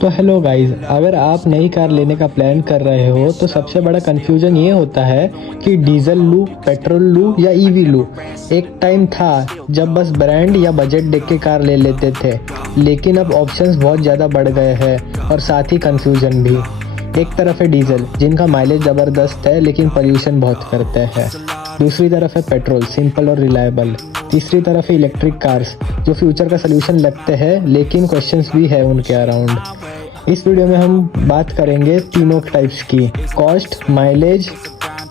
तो hello guys, अगर आप नई कार लेने का प्लान कर रहे हो तो सबसे बड़ा कन्फ्यूजन ये होता है कि डीजल लूँ, पेट्रोल लूँ या ईवी लूँ। एक टाइम था जब बस ब्रांड या बजट देख के कार ले लेते थे, लेकिन अब ऑप्शंस बहुत ज़्यादा बढ़ गए हैं और साथ ही कन्फ्यूजन भी। एक तरफ है डीजल जिनका माइलेज ज़बरदस्त है लेकिन पोल्यूशन बहुत करते हैं। दूसरी तरफ है पेट्रोल, सिंपल और रिलायबल। तीसरी तरफ है इलेक्ट्रिक कार्स जो फ्यूचर का सलूशन लगते हैं लेकिन क्वेश्चंस भी है उनके अराउंड। इस वीडियो में हम बात करेंगे तीनों टाइप्स की: cost, mileage,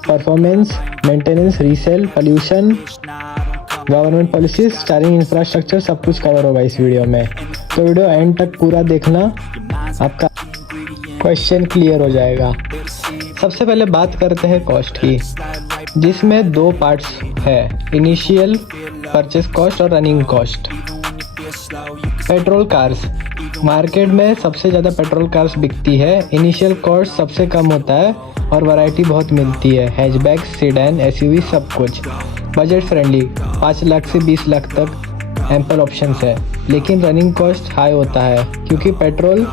performance, maintenance, resale, pollution, government policies, charging infrastructure, सब कुछ कवर होगा इस वीडियो में। तो वीडियो एंड तक पूरा देखना, आपका क्वेश्चन क्लियर हो जाएगा। सबसे पहले बात करते हैं कॉस्ट की, जिसमें दो पार्ट्स है: इनिशियल परचेस कॉस्ट और running cost. Petrol cars, market में सबसे ज़्यादा पेट्रोल कार्स बिकती है। इनिशियल कॉस्ट सबसे कम होता है और वैरायटी बहुत मिलती है: हैचबैक, सेडान, एसयूवी, सब कुछ। बजट फ्रेंडली, 5 लाख से 20 लाख तक एम्पल ऑप्शंस है। लेकिन रनिंग कॉस्ट हाई होता है क्योंकि पेट्रोल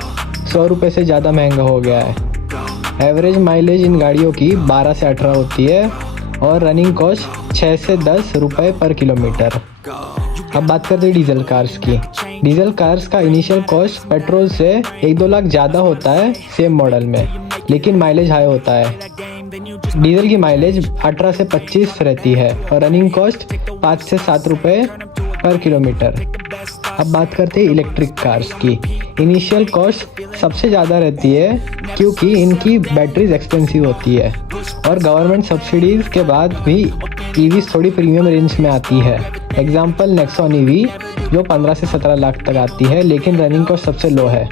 100 रुपये से ज़्यादा महंगा हो गया है। एवरेज माइलेज इन गाड़ियों की 12 से 18 होती है और रनिंग कॉस्ट 6 से 10 रुपये पर किलोमीटर। अब बात करते हैं डीजल कार्स की। डीजल कार्स का इनिशियल कॉस्ट पेट्रोल से 1-2 लाख ज़्यादा होता है सेम मॉडल में, लेकिन माइलेज हाई होता है। डीजल की माइलेज 18 से 25 रहती है और रनिंग कॉस्ट 5 से 7 रुपये पर किलोमीटर। अब बात करते हैं इलेक्ट्रिक कार्स की। इनिशियल कॉस्ट सबसे ज़्यादा रहती है क्योंकि इनकी बैटरीज एक्सपेंसिव होती है और गवर्नमेंट सब्सिडीज़ के बाद भी ईवी थोड़ी प्रीमियम रेंज में आती है। एग्जाम्पल नेक्सॉन ईवी जो 15 से 17 लाख तक आती है, लेकिन रनिंग कॉस्ट सबसे लो है।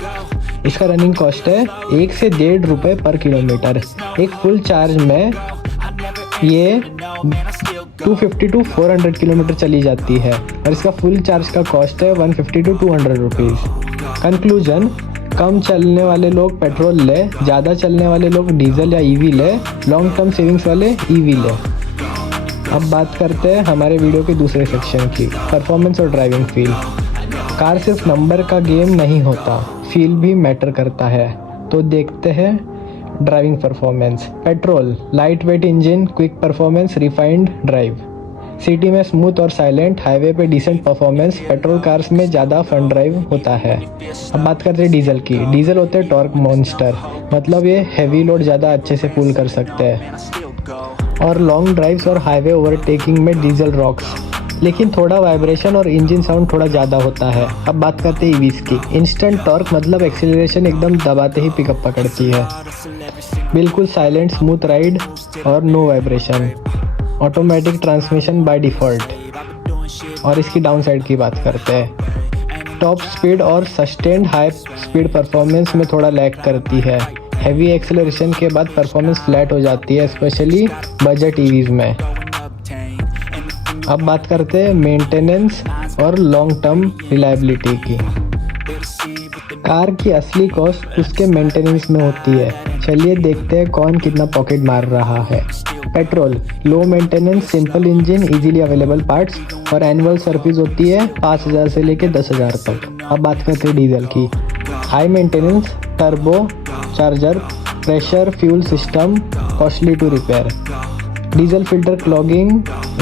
इसका रनिंग कॉस्ट है 1 से 1.5 रुपये पर किलोमीटर। एक फुल चार्ज में ये 250 to 400 किलोमीटर चली जाती है और इसका फुल चार्ज का कॉस्ट है 150 to 200 रुपीज़। कंक्लूजन, कम चलने वाले लोग पेट्रोल ले, ज़्यादा चलने वाले लोग डीजल या ईवी ले, लॉन्ग टर्म सेविंग्स वाले ईवी ले। अब बात करते हैं हमारे वीडियो के दूसरे सेक्शन की, परफॉर्मेंस और ड्राइविंग फील। कार सिर्फ नंबर का गेम नहीं होता, फील भी मैटर करता है। तो देखते हैं driving performance. Petrol, light weight engine, quick performance, refined drive. City में स्मूथ और साइलेंट, हाईवे पे डिसेंट परफॉर्मेंस। पेट्रोल कार्स में ज़्यादा फन ड्राइव होता है। अब बात करते हैं डीजल की। डीजल होते हैं टॉर्क मॉन्स्टर, मतलब ये हैवी लोड ज़्यादा अच्छे से पुल कर सकते हैं और लॉन्ग ड्राइव्स और हाईवे ओवरटेकिंग में डीजल रॉक्स, लेकिन थोड़ा वाइब्रेशन और इंजन साउंड थोड़ा ज़्यादा होता है। अब बात करते हैं ईवीज़ की। इंस्टेंट टॉर्क, मतलब एक्सीलरेशन एकदम दबाते ही पिकअप पकड़ती है। बिल्कुल साइलेंट स्मूथ राइड और no vibration. Automatic transmission by default. और इसकी डाउन साइड की बात करते हैं। टॉप स्पीड और सस्टेन्ड हाई स्पीड परफॉर्मेंस में थोड़ा लैग करती है। हैवी एक्सेलरेशन के बाद परफॉर्मेंस फ्लैट हो जाती है, स्पेशली बजट ईवीज़ में। अब बात करते हैं मेंटेनेंस और लॉन्ग टर्म रिलायबिलिटी की। कार की असली कॉस्ट उसके मेंटेनेंस में होती है। चलिए देखते हैं कौन कितना पॉकेट मार रहा है। Petrol, low maintenance, simple engine, easily available parts और एनुअल सर्विस होती है 5,000 से लेकर 10,000 तक। अब बात करते हैं डीजल की। High maintenance, turbocharger, pressure, fuel system, costly to repair. Diesel filter clogging,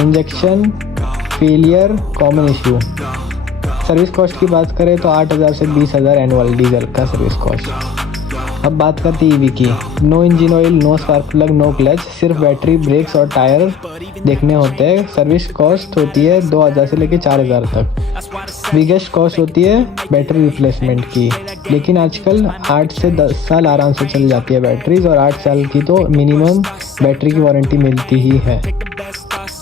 injection failure common issue. Service cost की बात करें तो 8,000 से 20,000 एनुअल डीजल का सर्विस कॉस्ट। अब बात करते हैं ईवी की। No engine oil, no spark plug, no clutch, सिर्फ बैटरी, ब्रेक्स और टायर देखने होते हैं। सर्विस कॉस्ट होती है 2,000 से लेकर 4,000 तक। बिगेस्ट कॉस्ट होती है बैटरी रिप्लेसमेंट की, लेकिन आजकल 8 से 10 साल आराम से चल जाती है बैटरीज और 8 साल की तो मिनिमम बैटरी की वारंटी मिलती ही है।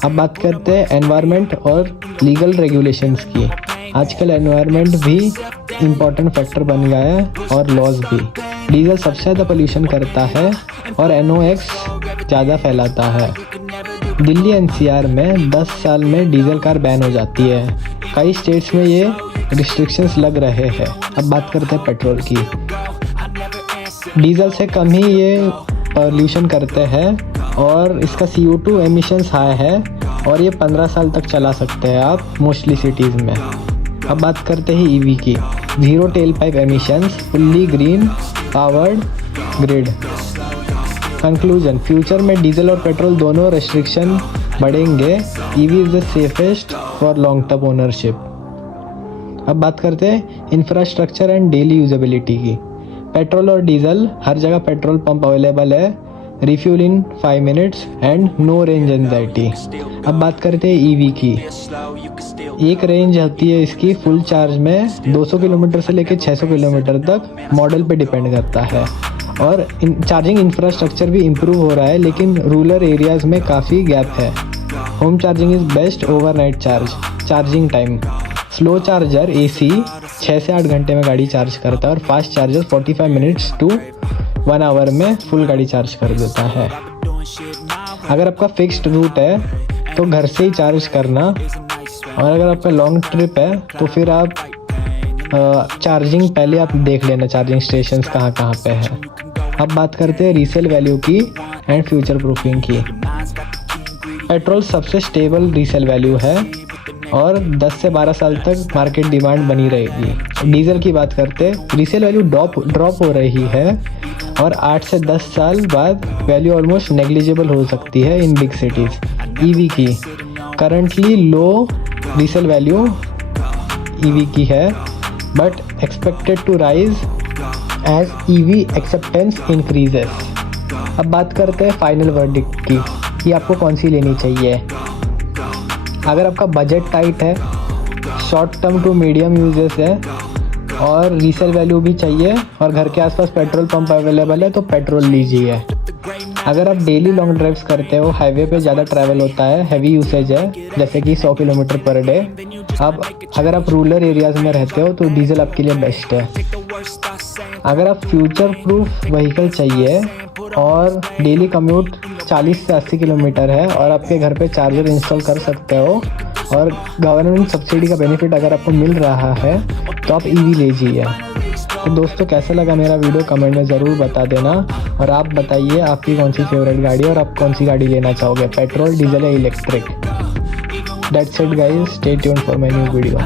अब बात करते हैं एनवायरनमेंट और लीगल रेगुलेशंस की। आजकल एनवायरनमेंट भी इम्पॉर्टेंट फैक्टर बन गया है और लॉज भी। डीजल सबसे ज़्यादा पोल्यूशन करता है और NOx ज़्यादा फैलाता है। दिल्ली NCR में 10 साल में डीजल कार बैन हो जाती है। कई स्टेट्स में ये रिस्ट्रिक्शंस लग रहे हैं। अब बात करते हैं पेट्रोल की। डीजल से कम ही ये पोल्यूशन करते हैं और इसका CO2 एमिशंस हाई है और ये 15 साल तक चला सकते हैं आप मोस्टली सिटीज़ में। अब बात करते हैं ईवी की। Zero tailpipe emissions, fully green powered grid. Conclusion, future में डीजल और पेट्रोल दोनों रेस्ट्रिक्शन बढ़ेंगे। EV is the safest for long term ownership. अब बात करते हैं इंफ्रास्ट्रक्चर एंड डेली यूजेबिलिटी की। पेट्रोल और डीजल हर जगह पेट्रोल पंप अवेलेबल है, refuel in 5 minutes and no range anxiety. अब बात करते हैं ईवी की। एक रेंज होती है इसकी फुल चार्ज में 200 किलोमीटर से लेकर 600 किलोमीटर तक, मॉडल पे डिपेंड करता है। और चार्जिंग इंफ्रास्ट्रक्चर भी इम्प्रूव हो रहा है, लेकिन रूरल एरियाज़ में काफ़ी गैप है। Home charging is best, overnight charging time. Slow charger AC 6 से 8 घंटे में गाड़ी चार्ज करता है और fast charger 45 minutes to 1 hour में फुल गाड़ी चार्ज कर देता है। अगर आपका फिक्स्ड रूट है तो घर से ही चार्ज करना, और अगर आपका लॉन्ग ट्रिप है तो फिर आप चार्जिंग पहले आप देख लेना चार्जिंग स्टेशंस कहाँ कहाँ पे है। अब बात करते हैं रीसेल वैल्यू की एंड फ्यूचर प्रूफिंग की। पेट्रोल सबसे स्टेबल रीसेल वैल्यू है और 10 से 12 साल तक मार्केट डिमांड बनी रहेगी। डीजल की बात करते हैं, रीसेल वैल्यू ड्रॉप हो रही है और 8 से 10 साल बाद वैल्यू ऑलमोस्ट नेग्लिजिबल हो सकती है इन बिग सिटीज़। ईवी की currently low resale value EV की है, but expected to rise as EV acceptance increases. अब बात करते हैं फाइनल वर्डिक्ट की कि आपको कौन सी लेनी चाहिए। अगर आपका बजट टाइट है, short term to medium uses है और रीसेल वैल्यू भी चाहिए और घर के आसपास पेट्रोल पंप अवेलेबल है तो पेट्रोल लीजिए। अगर आप डेली लॉन्ग ड्राइव्स करते हो, हाईवे पे ज़्यादा ट्रैवल होता है, हैवी यूसेज है जैसे कि 100 किलोमीटर पर डे, अब अगर आप रूरल एरियाज़ में रहते हो तो डीजल आपके लिए बेस्ट है। अगर आप फ्यूचर प्रूफ व्हीकल चाहिए और डेली कम्यूट 40 से 80 किलोमीटर है और आपके घर पे चार्जर इंस्टॉल कर सकते हो और गवर्नमेंट सब्सिडी का बेनिफिट अगर आपको मिल रहा है तो आप ईवी लीजिए। तो दोस्तों, कैसा लगा मेरा वीडियो कमेंट में ज़रूर बता देना, और आप बताइए आपकी कौन सी फेवरेट गाड़ी और आप कौन सी गाड़ी लेना चाहोगे, पेट्रोल, डीजल या electric. That's it guys, stay tuned for my new video.